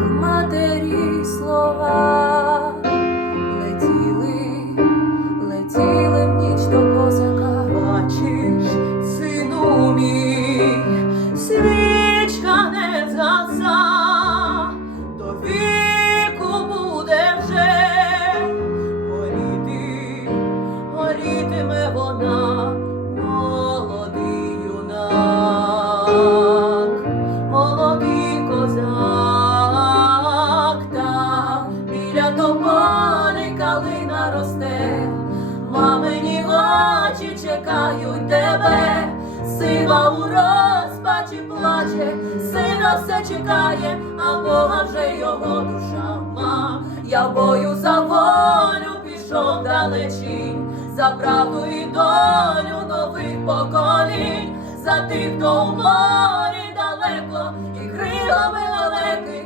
матері слова. Летіли, летіли в ніч до козака, бачиш, сину мій, свічка не згаса, до віку буде вже. Горіти, горітиме вона. Україна росте, мамині очі чекають тебе, сила у розпачі плаче, сина все чекає, а Бога вже його душа ма. Я бою за волю пішов далечі, за правду і долю нових поколінь, за тих, хто у морі далеко і крилами далеких.